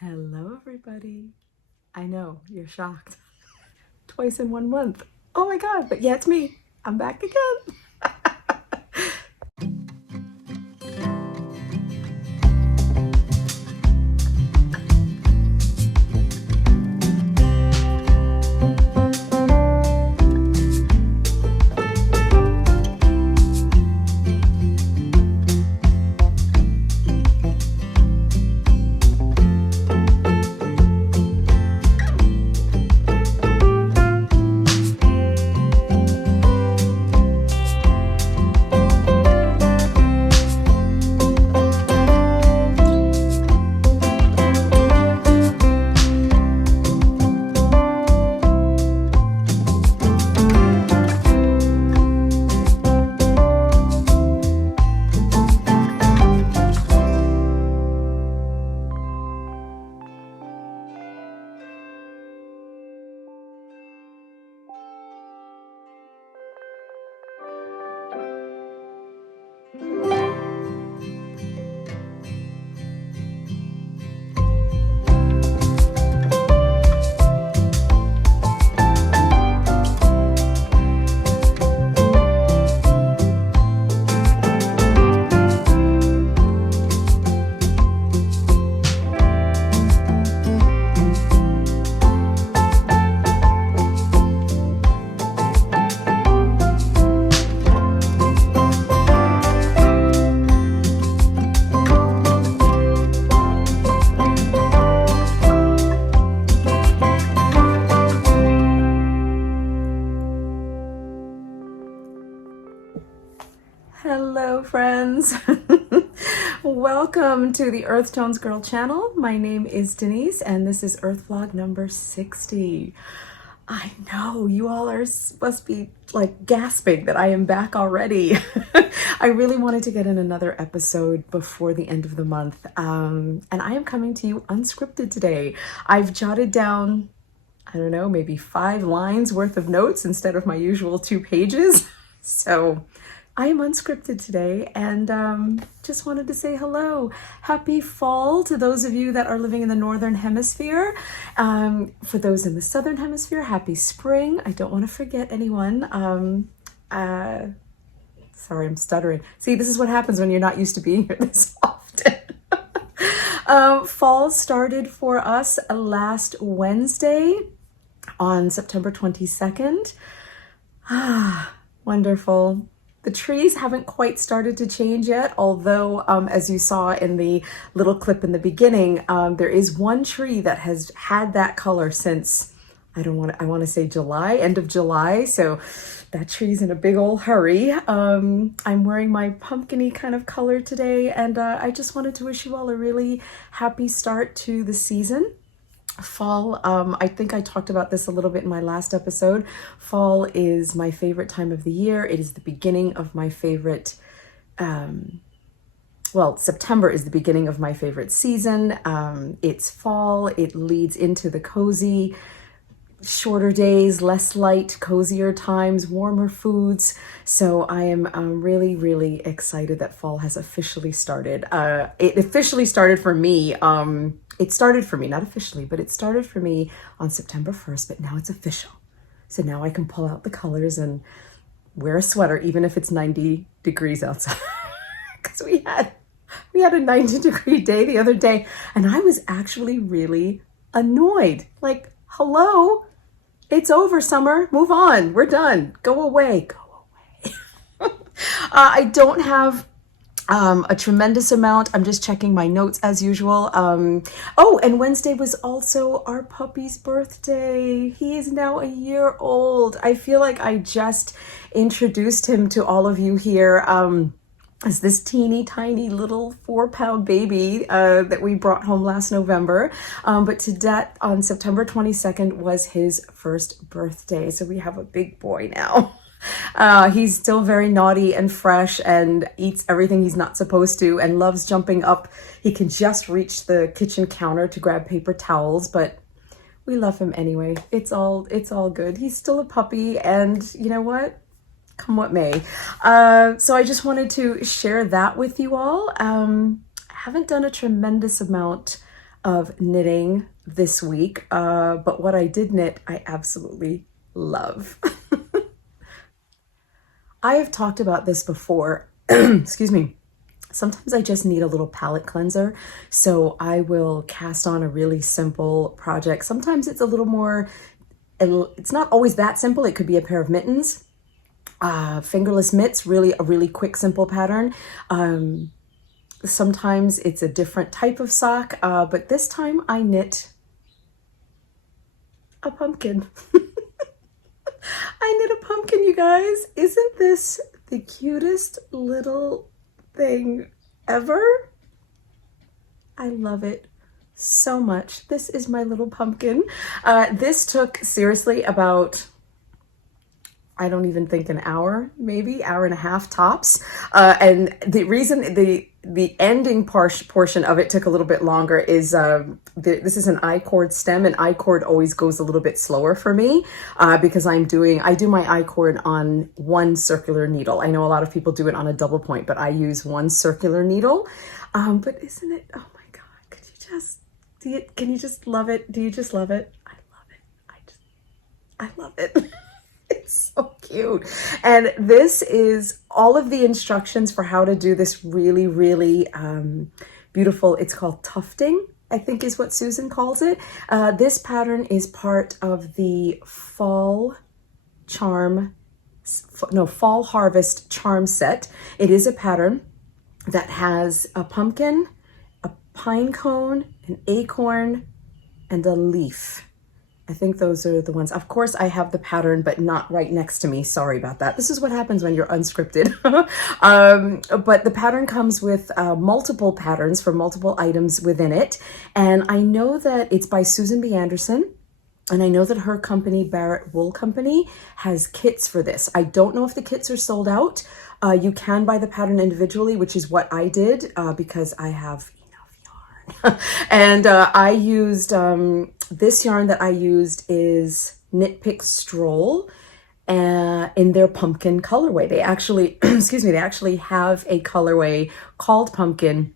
Hello, everybody. I know, you're shocked. Twice in 1 month. Oh my God, but yeah, it's me. I'm back again. Hello, friends. Welcome to the Earth Tones Girl channel. My name is Denise, and this is Earth Vlog number 60. I know you all must be like gasping that I am back already. I really wanted to get in another episode before the end of the month, and I am coming to you unscripted today. I've jotted down, I don't know, maybe 5 lines worth of notes instead of my usual 2 pages. So I am unscripted today, and just wanted to say hello. Happy fall to those of you that are living in the Northern Hemisphere. For those in the Southern Hemisphere, happy spring. I don't want to forget anyone. Sorry, I'm stuttering. See, this is what happens when you're not used to being here this often. Fall started for us last Wednesday on September 22nd. Wonderful. The trees haven't quite started to change yet, although as you saw in the little clip in the beginning, there is one tree that has had that color since, I want to say July, end of July. So that tree's in a big old hurry. I'm wearing my pumpkin-y kind of color today, and I just wanted to wish you all a really happy start to the season. Fall, I think I talked about this a little bit in my last episode. Fall is my favorite time of the year. It is the beginning of my favorite, September is the beginning of my favorite season. It's fall, it leads into the cozy, shorter days, less light, cozier times, warmer foods. So I am really, really excited that fall has officially started. It officially started for me. It started for me, not officially, but it started for me on September 1st, but now it's official. So now I can pull out the colors and wear a sweater, even if it's 90 degrees outside. Because we had a 90-degree day the other day, and I was actually really annoyed. Like, hello, it's over, summer. Move on. We're done. Go away. Go away. I don't have a tremendous amount. I'm just checking my notes as usual. Oh, and Wednesday was also our puppy's birthday. He is now a year old. I feel like I just introduced him to all of you here. As this teeny tiny little 4-pound baby that we brought home last November. But to that, on September 22nd was his first birthday. So we have a big boy now. He's still very naughty and fresh and eats everything he's not supposed to and loves jumping up. He can just reach the kitchen counter to grab paper towels, but we love him anyway. It's all good. He's still a puppy, and you know what? Come what may. So I just wanted to share that with you all. I haven't done a tremendous amount of knitting this week, but what I did knit, I absolutely love. I have talked about this before. Excuse me. Sometimes I just need a little palette cleanser, so I will cast on a really simple project. Sometimes it's a little more, it's not always that simple. It could be a pair of mittens, fingerless mitts, really a really quick, simple pattern. Sometimes it's a different type of sock, but this time I knit a pumpkin. I knit a pumpkin, you guys. Isn't this the cutest little thing ever? I love it so much. This is my little pumpkin. This took seriously about, I don't even think an hour, maybe hour and a half tops. And the reason the ending portion of it took a little bit longer is this is an I-cord stem, and I-cord always goes a little bit slower for me because I do my I-cord on one circular needle. I know a lot of people do it on a double point, but I use one circular needle. But isn't it, oh my God, could you just, can you just love it? Do you just love it? I love it. I love it. It's so cute. And this is all of the instructions for how to do this really, really beautiful. It's called tufting, I think is what Susan calls it. This pattern is part of the Fall Harvest charm set. It is a pattern that has a pumpkin, a pine cone, an acorn, and a leaf. I think those are the ones. Of course, I have the pattern, but not right next to me. Sorry about that. This is what happens when you're unscripted. But the pattern comes with multiple patterns for multiple items within it. And I know that it's by Susan B. Anderson. And I know that her company, Barrett Wool Company, has kits for this. I don't know if the kits are sold out. You can buy the pattern individually, which is what I did because I have and I used, this yarn that I used is Knit Pick Stroll in their pumpkin colorway. They actually, excuse me, they actually have a colorway called pumpkin.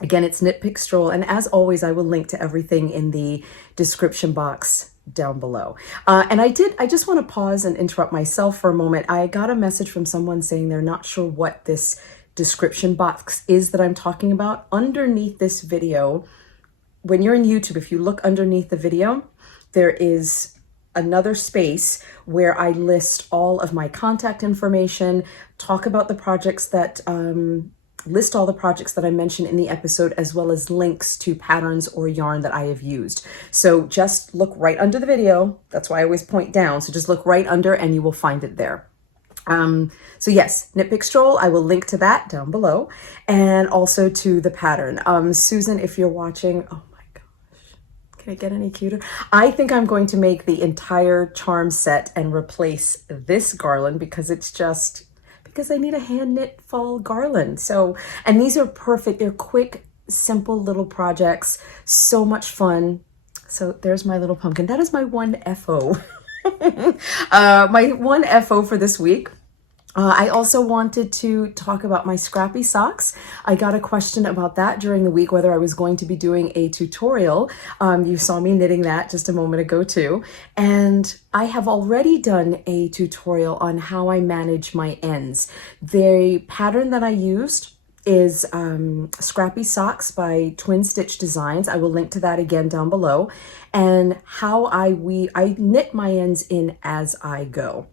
Again, it's Knit Pick Stroll. And as always, I will link to everything in the description box down below. And I just want to pause and interrupt myself for a moment. I got a message from someone saying they're not sure what this description box is that I'm talking about. Underneath this video, when you're in YouTube, if you look underneath the video, there is another space where I list all of my contact information, talk about the projects that, list all the projects that I mentioned in the episode, as well as links to patterns or yarn that I have used. So just look right under the video. That's why I always point down. So just look right under and you will find it there. So yes, Knit Pick Stroll, I will link to that down below, and also to the pattern. Susan, if you're watching, oh my gosh, can it get any cuter? I think I'm going to make the entire charm set and replace this garland because it's just, because I need a hand knit fall garland. So, and these are perfect. They're quick, simple little projects, so much fun. So there's my little pumpkin. That is my one FO. My one FO for this week. I also wanted to talk about my scrappy socks. I got a question about that during the week, whether I was going to be doing a tutorial. You saw me knitting that just a moment ago too. And I have already done a tutorial on how I manage my ends. The pattern that I used is Scrappy Socks by Twin Stitch Designs. I will link to that again down below. And how I knit my ends in as I go.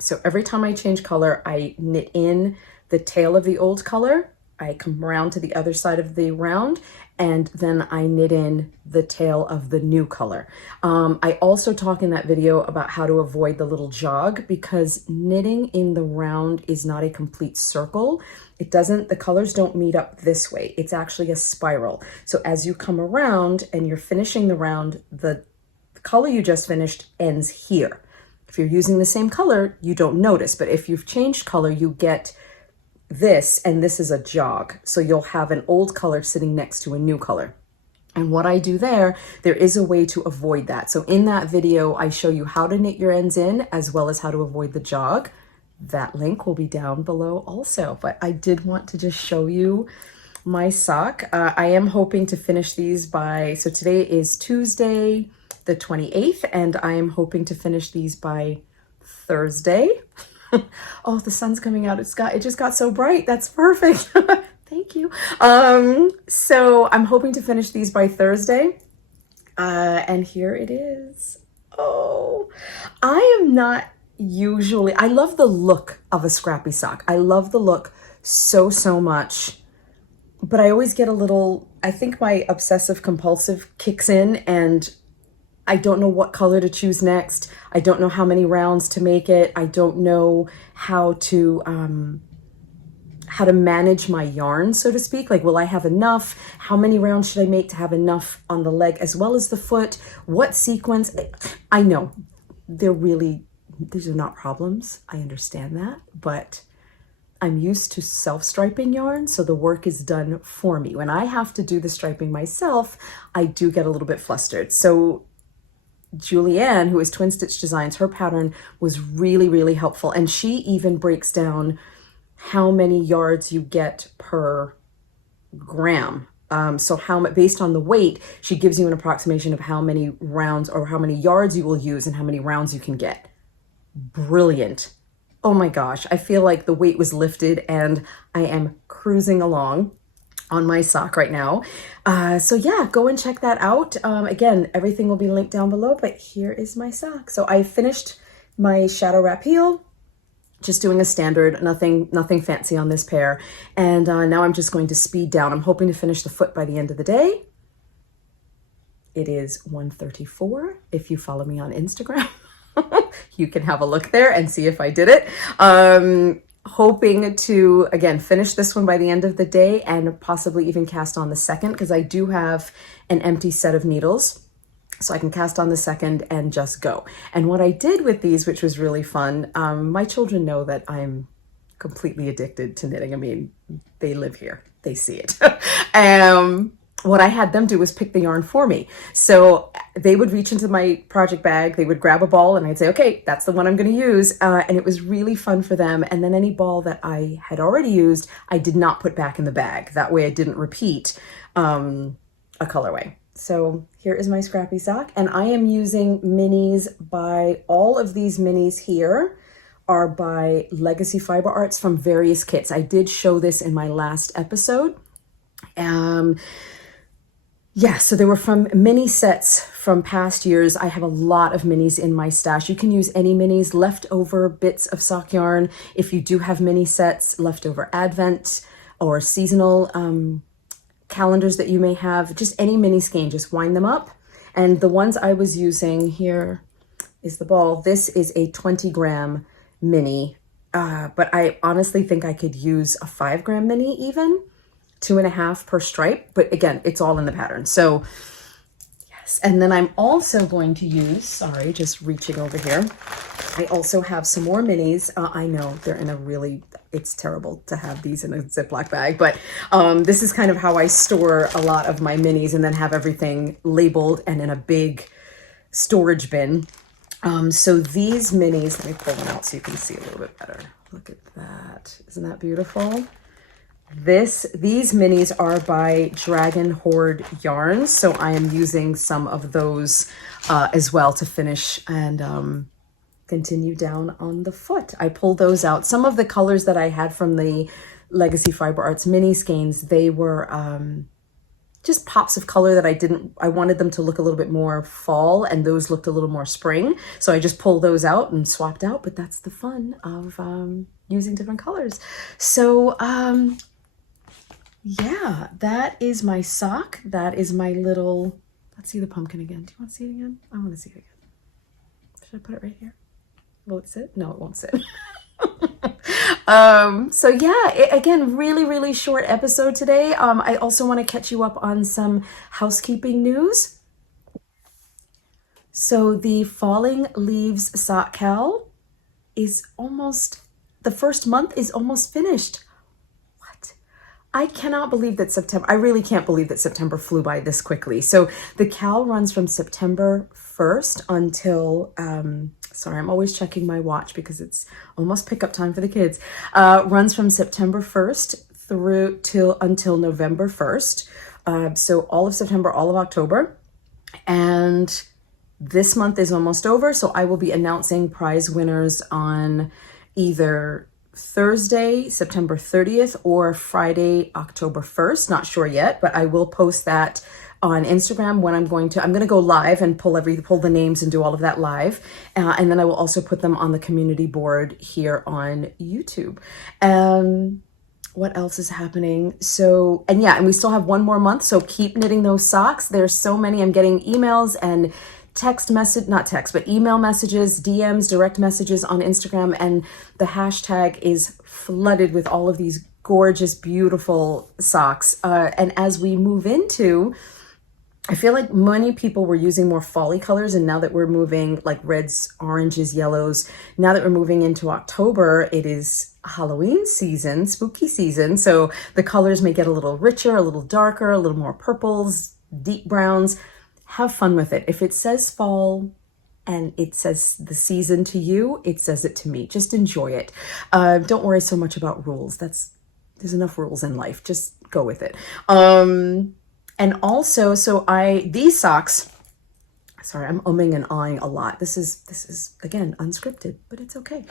So every time I change color, I knit in the tail of the old color, I come around to the other side of the round, and then I knit in the tail of the new color. I also talk in that video about how to avoid the little jog, because knitting in the round is not a complete circle. It doesn't, the colors don't meet up this way. It's actually a spiral. So as you come around and you're finishing the round, the color you just finished ends here. If you're using the same color, you don't notice, but if you've changed color, you get this, and this is a jog. So you'll have an old color sitting next to a new color. And what I do there is a way to avoid that. So in that video, I show you how to knit your ends in, as well as how to avoid the jog. That link will be down below also, but I did want to just show you my sock. I am hoping to finish these by, so today is Tuesday, the 28th, and I am hoping to finish these by Thursday. Oh, the sun's coming out. It just got so bright. That's perfect. Thank you. So I'm hoping to finish these by Thursday. And here it is. Oh, I am not usually, I love the look of a scrappy sock. I love the look so much, but I always get a little, I think my obsessive compulsive kicks in and I don't know what color to choose next. I don't know how many rounds to make it. I don't know how to manage my yarn, so to speak. Like, will I have enough? How many rounds should I make to have enough on the leg as well as the foot? What sequence? I know these are not problems. I understand that, but I'm used to self-striping yarn, so the work is done for me. When I have to do the striping myself, I do get a little bit flustered. So Julianne, who is Twin Stitch Designs, her pattern was really helpful. And she even breaks down how many yards you get per gram. So based on the weight, she gives you an approximation of how many rounds or how many yards you will use and how many rounds you can get. Brilliant. Oh my gosh, I feel like the weight was lifted and I am cruising along on my sock right now. So yeah, go and check that out. Again, everything will be linked down below, but here is my sock. So I finished my Shadow Wrap heel, just doing a standard, nothing fancy on this pair. And now I'm just going to speed down. I'm hoping to finish the foot by the end of the day. It is 1:34. If you follow me on Instagram, you can have a look there and see if I did it. Hoping to, again, finish this one by the end of the day and possibly even cast on the second, because I do have an empty set of needles. So I can cast on the second and just go. And what I did with these, which was really fun, my children know that I'm completely addicted to knitting. I mean, they live here, they see it. What I had them do was pick the yarn for me. So they would reach into my project bag, they would grab a ball and I'd say, okay, that's the one I'm gonna use. And it was really fun for them. And then any ball that I had already used, I did not put back in the bag. That way I didn't repeat a colorway. So here is my scrappy sock, and I am using minis by, all of these minis here are by Legacy Fiber Arts from various kits. I did show this in my last episode. Yeah, so they were from mini sets from past years. I have a lot of minis in my stash. You can use any minis, leftover bits of sock yarn. If you do have mini sets, leftover advent or seasonal calendars that you may have, just any mini skein, just wind them up. And the ones I was using, here is the ball. This is a 20 gram mini, but I honestly think I could use a 5 gram mini even. 2.5 per stripe, but again, it's all in the pattern. So yes, and then I'm also going to use, sorry, just reaching over here. I also have some more minis. I know they're in a really, it's terrible to have these in a Ziploc bag, but this is kind of how I store a lot of my minis and then have everything labeled and in a big storage bin. So these minis, let me pull them out so you can see a little bit better. Look at that. Isn't that beautiful? These minis are by Dragon Horde Yarns, so I am using some of those as well to finish and continue down on the foot. I pulled those out. Some of the colors that I had from the Legacy Fiber Arts mini skeins, they were just pops of color that I wanted them to look a little bit more fall, and those looked a little more spring. So I just pulled those out and swapped out, but that's the fun of using different colors. So yeah, that is my sock. That is my little, let's see the pumpkin again. Do you want to see it again? I want to see it again. Should I put it right here? Will it sit? No, it won't sit. So yeah, again, really short episode today. I also want to catch you up on some housekeeping news. So the Falling Leaves sock cal is almost, the first month is almost finished. I cannot believe that September, I really can't believe that September flew by this quickly. So the cal runs from September 1st until, sorry, I'm always checking my watch because it's almost pickup time for the kids. Runs from September 1st through till until November 1st. So all of September, all of October. And this month is almost over, so I will be announcing prize winners on either Thursday, September 30th, or Friday, October 1st. Not sure yet, but I will post that on Instagram when I'm going to go live and pull the names and do all of that live. And then I will also put them on the community board here on YouTube. What else is happening? So, and we still have one more month, so keep knitting those socks. There's so many. I'm getting emails and email messages, DMs, direct messages on Instagram, and the hashtag is flooded with all of these gorgeous, beautiful socks. And as we move into, I feel like many people were using more fall-y colors, and now that we're moving like reds, oranges, yellows, now that we're moving into October, it is Halloween season, spooky season. So the colors may get a little richer, a little darker, a little more purples, deep browns. Have fun with it. If it says fall and it says the season to you, it says it to me. Just enjoy it. Don't worry so much about rules. There's enough rules in life. Just go with it. And also, these socks, sorry, I'm umming and ahhing a lot. This is again, unscripted, but it's okay.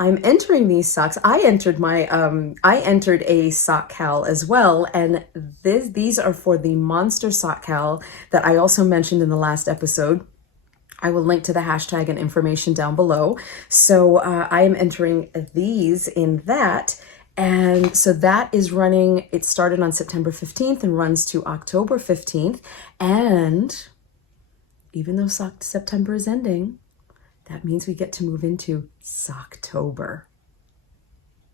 I'm entering these socks. I entered a sock cal as well. And these are for the Monster sock cal that I also mentioned in the last episode. I will link to the hashtag and information down below. So I am entering these in that. And so that is running, it started on September 15th and runs to October 15th. And even though September is ending, that means we get to move into Socktober.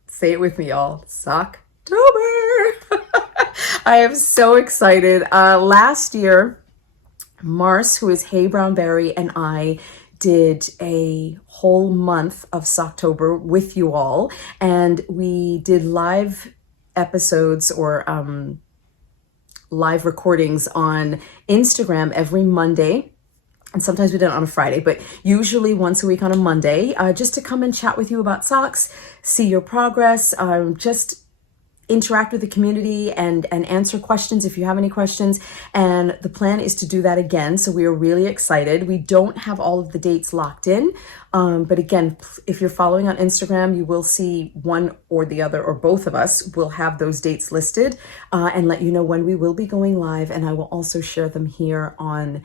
Say it with me, y'all. Socktober. I am so excited. Last year, Mars, who is Hey Brown Berry, and I did a whole month of Socktober with you all. And we did live episodes or live recordings on Instagram every Monday. And sometimes we did it on a Friday, but usually once a week on a Monday, just to come and chat with you about socks, see your progress, just interact with the community and answer questions if you have any questions. And the plan is to do that again. So we are really excited. We don't have all of the dates locked in. But again, if you're following on Instagram, you will see one or the other or both of us will have those dates listed and let you know when we will be going live. And I will also share them here on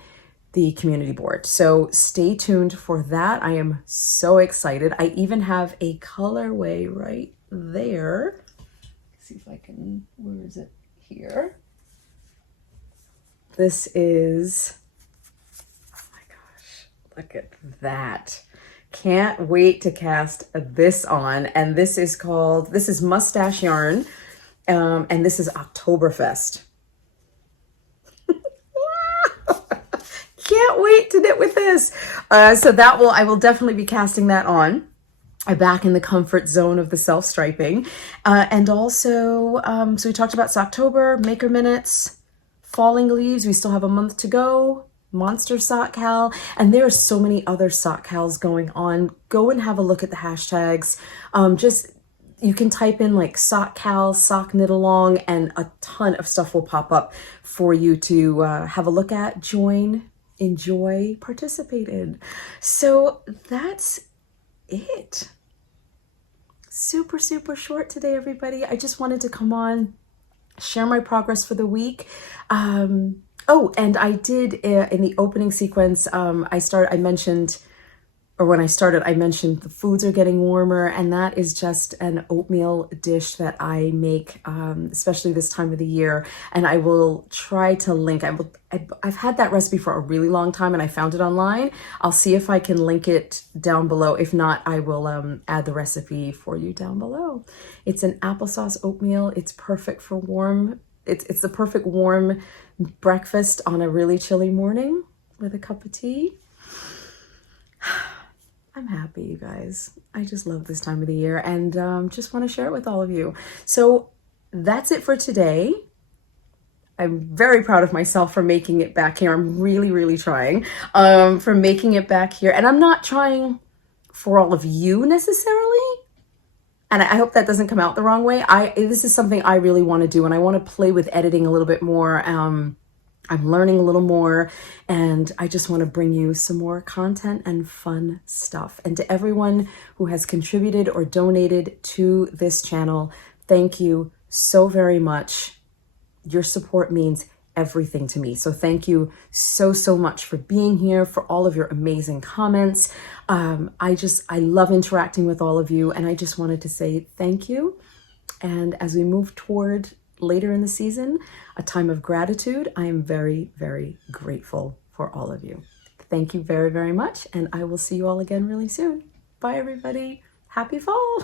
the community board. So stay tuned for that. I am so excited. I even have a colorway right there. Let's see if I can, where is it? Here. This is, oh my gosh, look at that. Can't wait to cast this on. And this is Mustache Yarn. And this is Oktoberfest. Can't wait to knit with this. So I will definitely be casting that on. I'm back in the comfort zone of the self-striping. And also, so we talked about Socktober, Maker Minutes, Falling Leaves. We still have a month to go. Monster sock cal. And there are so many other sock cals going on. Go and have a look at the hashtags. You can type in like sock cal, sock knit along, and a ton of stuff will pop up for you to have a look at, join, enjoy, participate in. So that's it. Super, super short today, everybody. I just wanted to come on, share my progress for the week. Oh, and I did in the opening sequence, I mentioned the foods are getting warmer, and that is just an oatmeal dish that I make, especially this time of the year. And I will try to link. I've had that recipe for a really long time, and I found it online. I'll see if I can link it down below. If not, I will add the recipe for you down below. It's an applesauce oatmeal. It's perfect for warm. It's the perfect warm breakfast on a really chilly morning with a cup of tea. I'm happy, you guys. I just love this time of the year and just want to share it with all of you. So that's it for today. I'm very proud of myself for making it back here. I'm really, really trying for making it back here. And I'm not trying for all of you necessarily. And I hope that doesn't come out the wrong way. This is something I really want to do, and I want to play with editing a little bit more. I'm learning a little more, and I just want to bring you some more content and fun stuff. And to everyone who has contributed or donated to this channel, thank you so very much. Your support means everything to me. So thank you so much for being here, for all of your amazing comments. I love interacting with all of you, and I just wanted to say thank you. And as we move toward later in the season, a time of gratitude, I am very grateful for all of you. Thank you very much, and I will see you all again really soon. Bye, everybody. Happy fall.